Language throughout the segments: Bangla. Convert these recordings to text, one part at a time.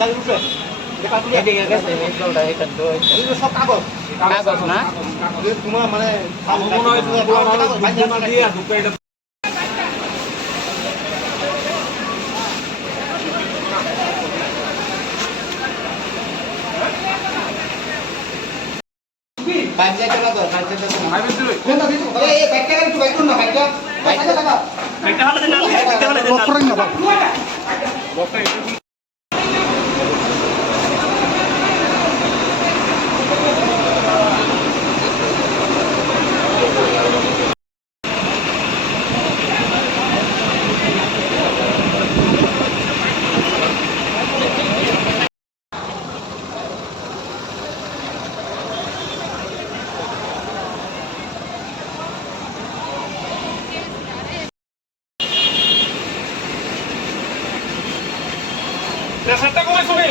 এদিকে গেছে এইটা এটা তো সব কাগজ কাগজ না তোমার মানে মনে হয় পুরো দিয়ে ঢুকে এটা বাইরে চলা তো বাইরে চলা বাইরে দিলে কোন না দিছো এই বাইকটা একটু বাইক করুন না বাইকটা বাইকটা টাকা বাইকটা হাতে না বাইকটা হাতে না বকরেন না বকরেন প্রেসারটা কমে শুনে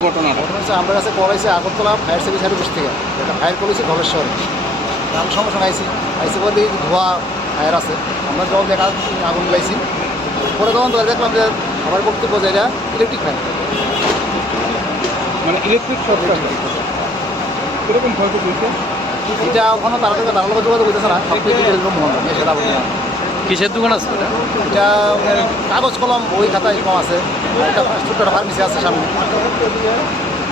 ঘটনা হচ্ছে আমার কাছে কল আছে আগরতলা ফায়ার সার্ভিস সার্ভিস থেকে এটা ফায়ার করেছে ধলেশ্বর আমি সঙ্গে সঙ্গে আইসি বলতে ধোয়া ফায়ার আছে আমরা জল দেখা আগুন লাইছি পরে তখন দেখলাম যে আমার বক্তব্য যে এটা ইলেকট্রিক ফায়ার মানে ইলেকট্রিক শর্ট কীরকম ক্ষয়ক্ষতি হয়েছে এটা ওখানে তার থেকে তার লোক যোগাযোগ হইতেছে না সব কিছু এরকম মনে হয় সেটা বলতে কিসের দোকান আছে এটা কাগজ কলম বই খাতা এরকম আছে একটা ছোট্ট একটা ফার্মেসি আছে সামনে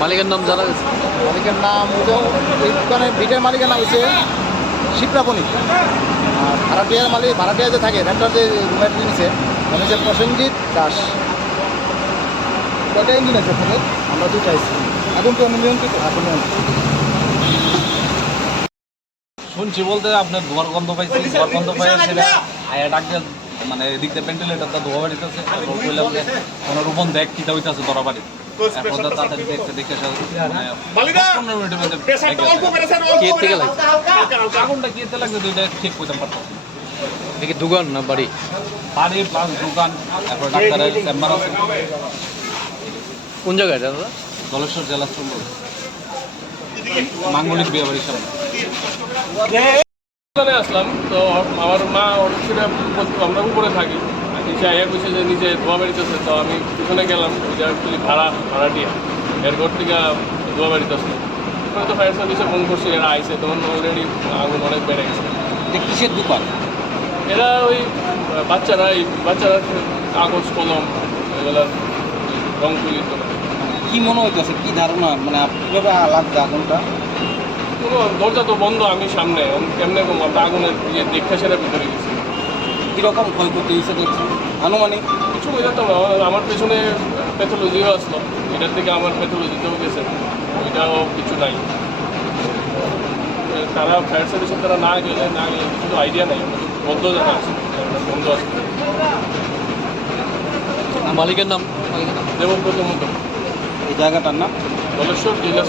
মালিকের নাম জানা গেছে মালিকের নাম এই দোকানে ভিটের মালিকের নাম হচ্ছে শিপ্রাপনি আর ভাড়াটিয়া যে থাকে রেন্টার যে রুমের নিচে মানে হচ্ছে প্রসেনজিৎ দাস কয়টা ইঞ্জিন আছে ফোনের আমরা দুটো আইছি এখন তো নিয়ন্ত্রিত এখন শুনছি বলতে আপনার ধোয়ার গন্ধ পাইছি ধোয়ার গন্ধ পাই সেটা আয়া ডাক দিয়ে মানে এদিক দিয়ে ভেন্টিলেটারটা ধোয়া বাড়িতেছে বললাম যে কোনো রূপন দেখ কিতা হইতেছে ধরা বাড়ি তাড়াতাড়ি দেখতে দেখে আগুনটা কিতে লাগছে দুইটা ঠিক করতে পারতাম দেখি দোকান না বাড়ি বাড়ি প্লাস দোকান তারপর ডাক্তারের চেম্বার আছে কোন জায়গায় দাদা ধলেশ্বর জেলা মাঙ্গলিক বিয়ে বাড়ির সামনে আসলাম তো আমার মা সেটা আমরা উপরে থাকি নিচে আইয়া কইছে যে নিচে ধোয়া বেরিতেছে তো আমি পিছনে গেলাম ওই যে অ্যাকচুয়ালি ভাড়াটিয়া এর ঘর থেকে ধোয়া বেরিতেছে ওখানে তো ফায়ার সার্ভিসে ফোন করছি এরা আইসে তখন অলরেডি আগুন অনেক বেড়ে গেছে কিসের দোকান এরা ওই বাচ্চারা কাগজ কলম এগুলো রং তুলি তো কি মনে হইতেছে কি ধারণা মানে কীভাবে লাগবে আগুনটা কোনো দরজা তো বন্ধ আমি সামনে কেমনে কম আমরা আগুনের ইয়ে দেখে সেটা ভিতরে গেছি কীরকম ক্ষয়ক্ষতি হয়েছে দেখছি আনুমানিক কিছু হয়ে যেত না আমার পেছনে প্যাথোলজিও আসলো এটার থেকে আমার প্যাথোলজিতেও গেছে ওইটাও কিছু নাই তারা ফায়ার সার্ভিসের তারা না গেলে কিছু আইডিয়া নাই বন্ধ জানা আছে বন্ধ আছে মালিকের নাম দেবব্রত মতো এই জায়গাটার নাম ধলেশ্বর জেলা